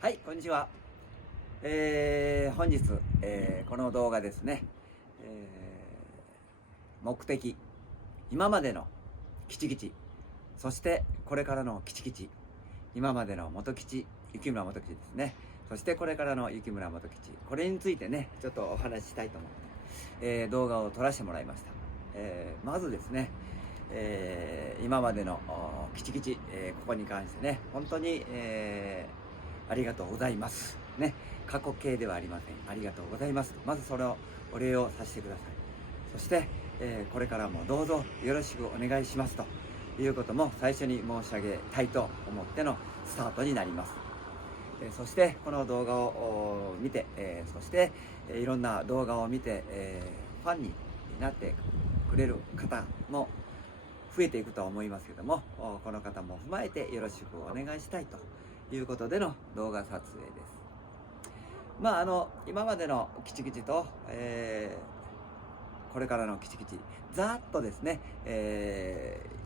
はい、こんにちは。本日、この動画ですね、目的、今までの基地基地、そしてこれからの基地基地、今までの元基地、雪村元基地ですね、そしてこれからの雪村元基地、これについてね、ちょっとお話ししたいと思って、動画を撮らせてもらいました。まずですね、今までの基地基地、ここに関してね、本当に、ありがとうございます。ね、過去形ではありません。ありがとうございます。まずそれをお礼をさせてください。そして、これからもどうぞよろしくお願いしますということも最初に申し上げたいと思ってのスタートになります。そしてこの動画を見て、そしていろんな動画を見て、ファンになってくれる方も増えていくと思いますけども、この方も踏まえてよろしくお願いしたいということでの動画撮影です。今までのキチキチと、これからのキチキチ、ざっとですね、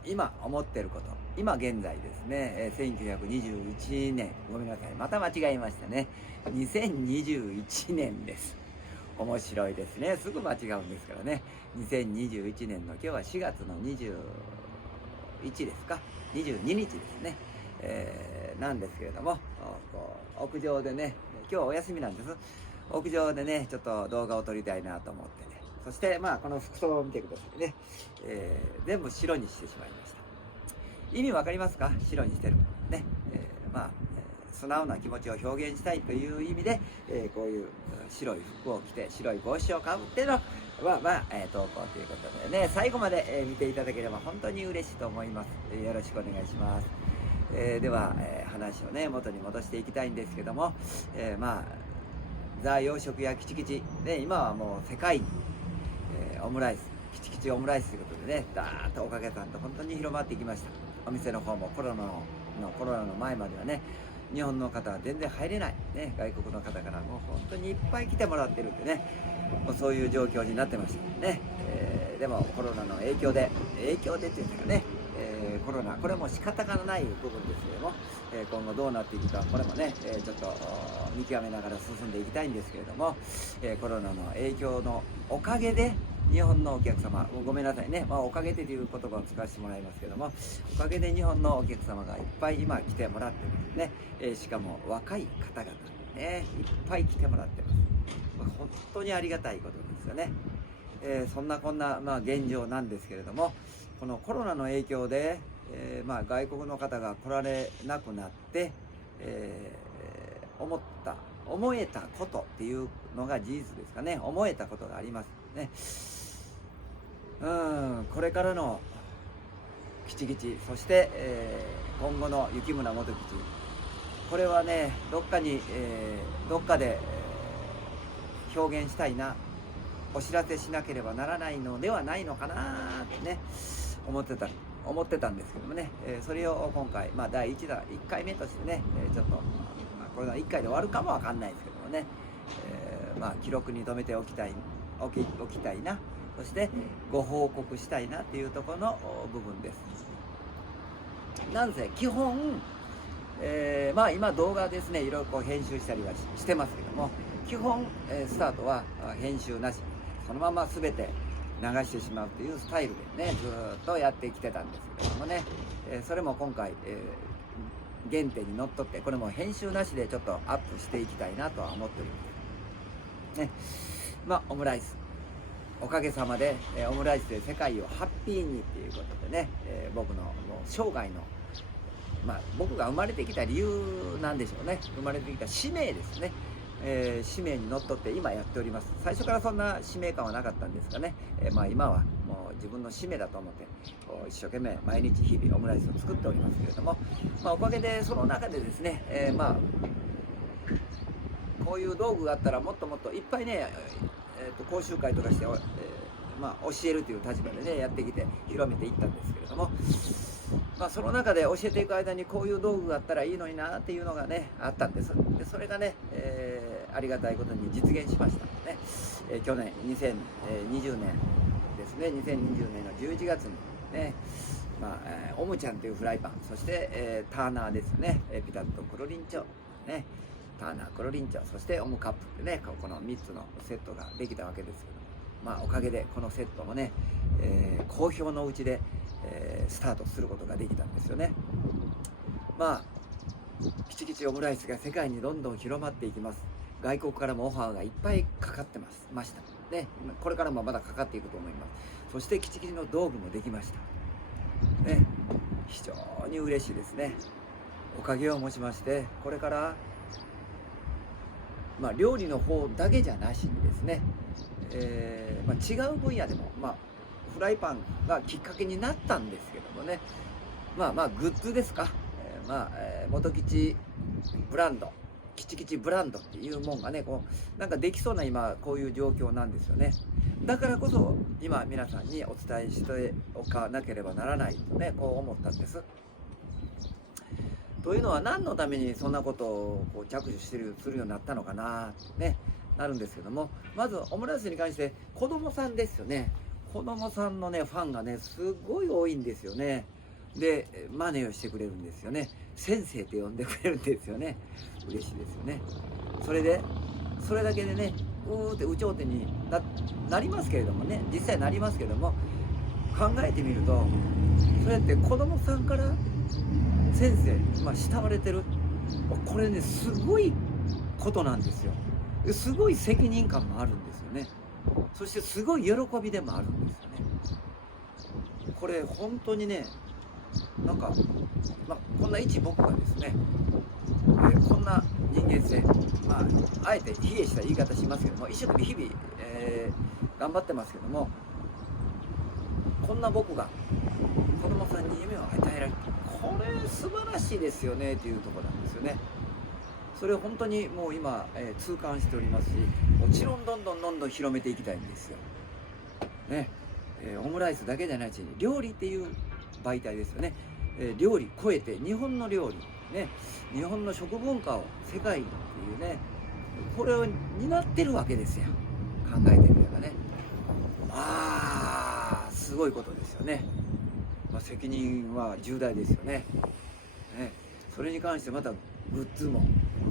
今思っていること、今現在ですね、1921年、ごめんなさい、また間違えましたね。2021年です。面白いですね。すぐ間違うんですからね。2021年の今日は4月の21ですか、22日ですね。なんですけれども、屋上でね、今日はお休みなんです。屋上でね、ちょっと動画を撮りたいなと思ってね。そしてこの服装を見てくださいね。全部白にしてしまいました。意味わかりますか？白にしてるね。素直な気持ちを表現したいという意味で、こういう白い服を着て白い帽子をかぶっての投稿ということでね、最後まで、見ていただければ本当に嬉しいと思います。よろしくお願いします。では、話をね元に戻していきたいんですけども、ザ洋食屋キチキチで今はもう世界に、オムライスキチキチオムライスということでね、だーっとおかげさんと本当に広まっていきました。お店の方もコロナの前まではね、日本の方は全然入れない、ね、外国の方からもう本当にいっぱい来てもらってるってね、もうそういう状況になってましたね。でもコロナの影響でっていうんですかね、コロナ、これも仕方がない部分ですけれども、今後どうなっていくか、これもね、ちょっと見極めながら進んでいきたいんですけれども、コロナの影響のおかげで日本のお客様、ごめんなさいね、おかげでという言葉を使わせてもらいますけども、おかげで日本のお客様がいっぱい今来てもらってますね。しかも若い方々ね、いっぱい来てもらってます。本当にありがたいことですよね。そんなこんな、現状なんですけれども、このコロナの影響で、外国の方が来られなくなって、思えたことっていうのが事実ですかね。思えたことがありますね。これからのキチキチ、そして、今後の雪村元基地、これはね、どっかで、表現したいな、お知らせしなければならないのではないのかなってね、思ってたんですけどもね、それを今回、第1回目としてね、ちょっと、これが1回で終わるかもわかんないですけどもね、記録に留めておきたいな、そしてご報告したいなっていうところの部分です。なんせ基本、今動画ですね、いろいろ編集したりはしてますけども、基本、スタートは編集なし、そのまま全て流してしまうというスタイルでね、ずーっとやってきてたんですけれどもね、それも今回、原点にのっとって、これも編集なしでちょっとアップしていきたいなとは思っております。オムライス。おかげさまで、オムライスで世界をハッピーにっていうことでね、僕のもう生涯の、僕が生まれてきた理由なんでしょうね。生まれてきた使命ですね。使命にのっとって今やっております。最初からそんな使命感はなかったんですがね、今はもう自分の使命だと思って一生懸命毎日日々オムライスを作っておりますけれども、おかげでその中でですね、こういう道具があったらもっともっといっぱいね、講習会とかして、教えるという立場でねやってきて広めていったんですけれども、その中で教えていく間にこういう道具があったらいいのになっていうのがねあったんです。でそれがね、ありがたいことに実現しましたので、去年2020年ですね、2020年の11月にね、オムちゃんというフライパン、そして、ターナーですね、ピタッとクロリンチョね、ターナークロリン茶、そしてオムカップってね、この3つのセットができたわけですけど、おかげでこのセットもね、好評のうちで、スタートすることができたんですよね。キチキチオムライスが世界にどんどん広まっていきます。外国からもオファーがいっぱいかかってましたね。これからもまだかかっていくと思います。そしてキチキチの道具もできましたね。非常に嬉しいですね。おかげをもちまして、これから料理の方だけじゃなしにですね、違う分野でも、フライパンがきっかけになったんですけどもね、グッズですか、元吉ブランド、キチキチブランドっていうもんがね、なんかできそうな今こういう状況なんですよね。だからこそ今皆さんにお伝えしておかなければならないとね、こう思ったんです。というのは何のためにそんなことを着手するようになったのかなってね、なるんですけども、まずオムライスに関して子供さんですよね。子供さんのねファンがねすごい多いんですよね。で真似をしてくれるんですよね。先生って呼んでくれるんですよね。嬉しいですよね。それだけでねって有頂天に なりますけれどもね、実際なりますけども、考えてみるとそうやって子供さんから先生、慕われてる、これねすごいことなんですよ。すごい責任感もあるんですよね。そしてすごい喜びでもあるんですよね。これ本当にね、なんか、こんな一僕がですね、こんな人間性、あえて卑下した言い方しますけども、一生懸命日々、頑張ってますけども、こんな僕が子供さんに夢を与えられる、これ素晴らしいですよねっていうところなんですよね。それを本当にもう今、痛感しておりますし、もちろんどんどん広めていきたいんですよね。オムライスだけじゃないし、料理っていう媒体ですよね。料理超えて日本の料理ね、日本の食文化を世界にっていうね、これを担ってるわけですよ。考えてみればね、すごいことですよね。責任は重大ですよね。それに関してまたグッズも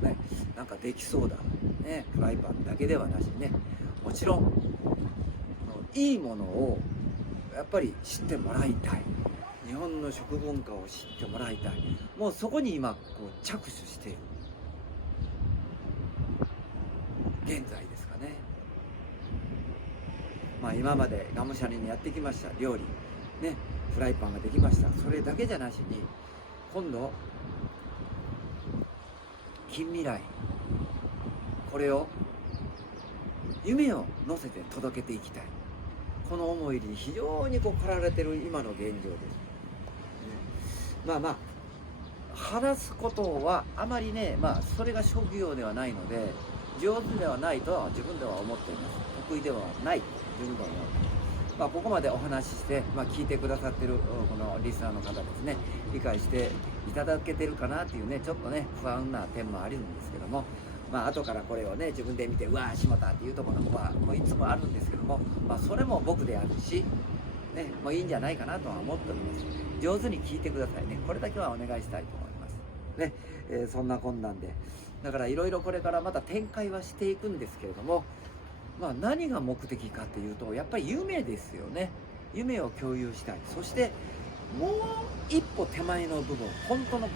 ね、なんかできそうだね。フライパンだけではなしね、もちろんいいものをやっぱり知ってもらいたい。日本の食文化を知ってもらいたい。もうそこに今着手している現在ですかね。今までがむしゃらにやってきました料理ね、フライパンができました。それだけじゃなしに、今度近未来、これを夢を乗せて届けていきたい、この思いに非常に駆られている今の現状です、話すことはあまりね、それが職業ではないので上手ではないとは自分では思っています。得意ではないと自分では思っています。ここまでお話しして、聞いてくださってるこのリスナーの方ですね、理解していただけてるかなっていうね、ちょっとね不安な点もあるんですけども、後からこれをね自分で見てうわーしまったっていうところはもういつもあるんですけども、それも僕であるしね、もういいんじゃないかなとは思っております。上手に聞いてくださいね。これだけはお願いしたいと思いますね。そんなこんなんで、だからいろいろこれからまた展開はしていくんですけれども、何が目的かというと、やっぱり夢ですよね。夢を共有したい。そしてもう一歩手前の部分、本当の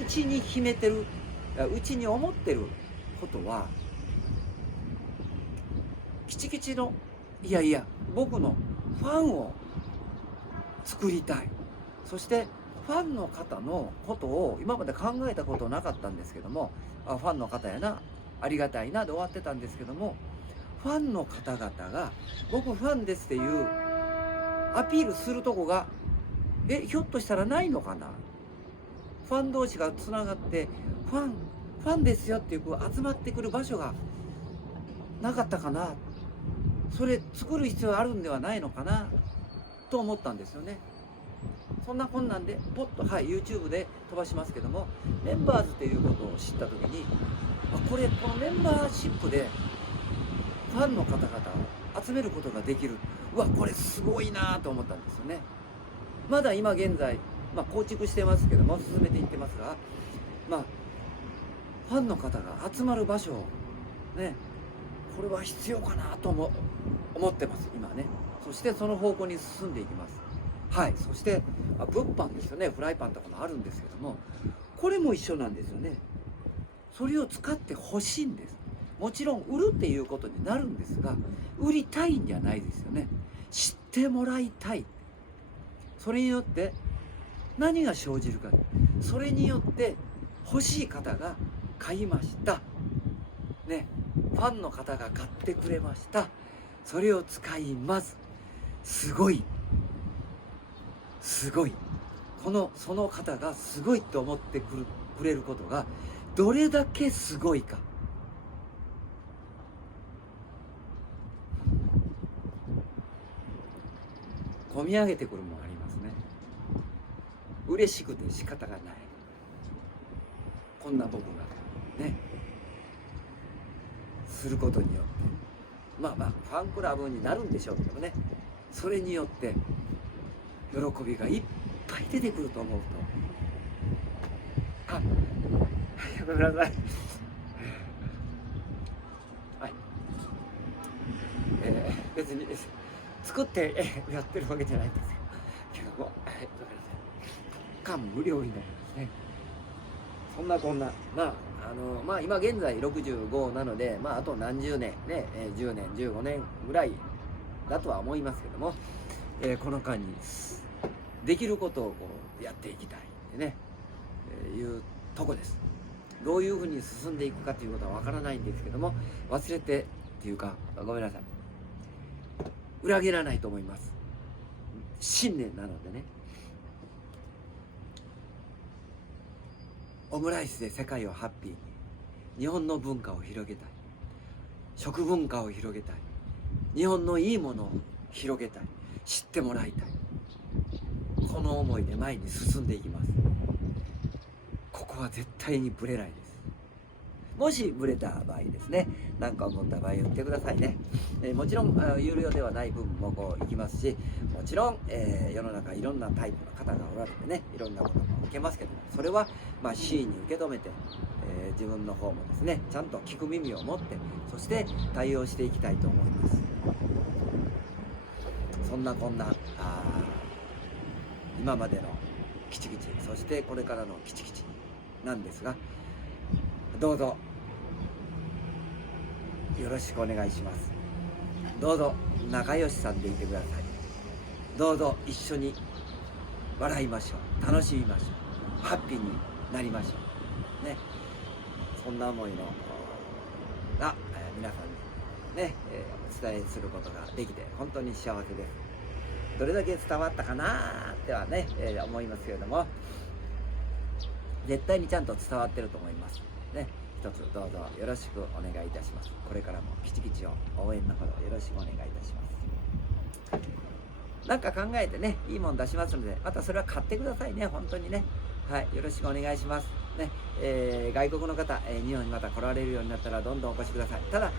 内に秘めてる、内に思ってることは、キチキチの僕のファンを作りたい。そしてファンの方のことを今まで考えたことなかったんですけども、ファンの方やな、ありがたいなで終わってたんですけども、ファンの方々が僕ファンですっていうアピールするとこがひょっとしたらないのかな。ファン同士がつながってファンですよっていう集まってくる場所がなかったかな。それ作る必要あるんではないのかなと思ったんですよね。そんなこんなんでポッとYouTube で飛ばしますけども、メンバーズっていうことを知った時に、このメンバーシップでファンの方々を集めることができる、これすごいなと思ったんですよね。まだ今現在、構築してますけども進めていってますが、ファンの方が集まる場所をね、これは必要かなと思ってます今ね。そしてその方向に進んでいきます。はい。そして物販ですよね。フライパンとかもあるんですけども、これも一緒なんですよね。それを使ってほしいんです。もちろん売るっていうことになるんですが、売りたいんじゃないですよね。知ってもらいたい。それによって何が生じるか。それによって欲しい方が買いましたね。ファンの方が買ってくれました。それを使います。すごい、すごい。その方がすごいと思ってくれることがどれだけすごいか。込み上げてくるものありますね。嬉しくて仕方がない。こんな僕がねすることによって、ファンクラブになるんでしょうけどもね、それによって喜びがいっぱい出てくると思うと、ごめんなさい。はい。別に作ってやってるわけじゃないんですけども、ごめんなさい。感無量になりますね。そんなこんな、今現在65なので、あと何十年ね、10年15年ぐらいだとは思いますけども、この間にできることをこうやっていきたいってね、いうとこです。どういうふうに進んでいくかということはわからないんですけども、忘れてっていうか、ごめんなさい、裏切らないと思います。信念なのでね。オムライスで世界をハッピーに、日本の文化を広げたい、食文化を広げたい、日本のいいものを広げたい、知ってもらいたい、この思いで前に進んでいきます。ここは絶対にブレないです。もしブレた場合ですね、何か思った場合言ってくださいね。もちろん有料ではない部分もこういきますし、もちろん、世の中いろんなタイプの方がおられてね、いろんなことも受けますけども、それは真意に受け止めて、自分の方もですねちゃんと聞く耳を持って、そして対応していきたいと思います。そんなこんな今までのキチキチ、そしてこれからのキチキチなんですが、どうぞよろしくお願いします。どうぞ仲良しさんでいてください。どうぞ一緒に笑いましょう、楽しみましょう、ハッピーになりましょうね。そんな思いのが、皆さんにね、お伝えすることができて本当に幸せです。どれだけ伝わったかなってはね、思いますけれども、絶対にちゃんと伝わってると思いますね。一つどうぞよろしくお願いいたします。これからもキチキチを応援のほどよろしくお願いいたします。なんか考えてね、いいもん出しますので、またそれは買ってくださいね、本当にね。はい、よろしくお願いしますね。外国の方、日本にまた来られるようになったらどんどんお越しください。ただ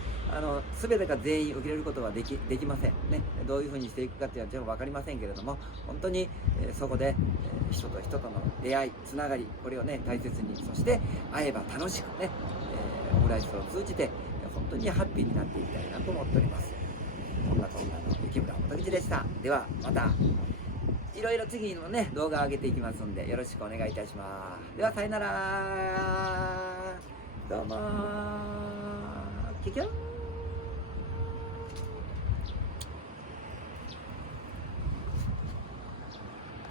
全てが全員受け入れることはできませんね。どういうふうにしていくかっていうのはちょっと分かりませんけれども、本当に、そこで、人と人との出会いつながり、これをね大切に、そして会えば楽しくね、オムライスを通じて本当にハッピーになっていきたいなと思っております。こんなの雪村元吉でした。ではまたいろいろ次のね動画を上げていきますのでよろしくお願いいたします。ではさよなら。どうもキュキュン。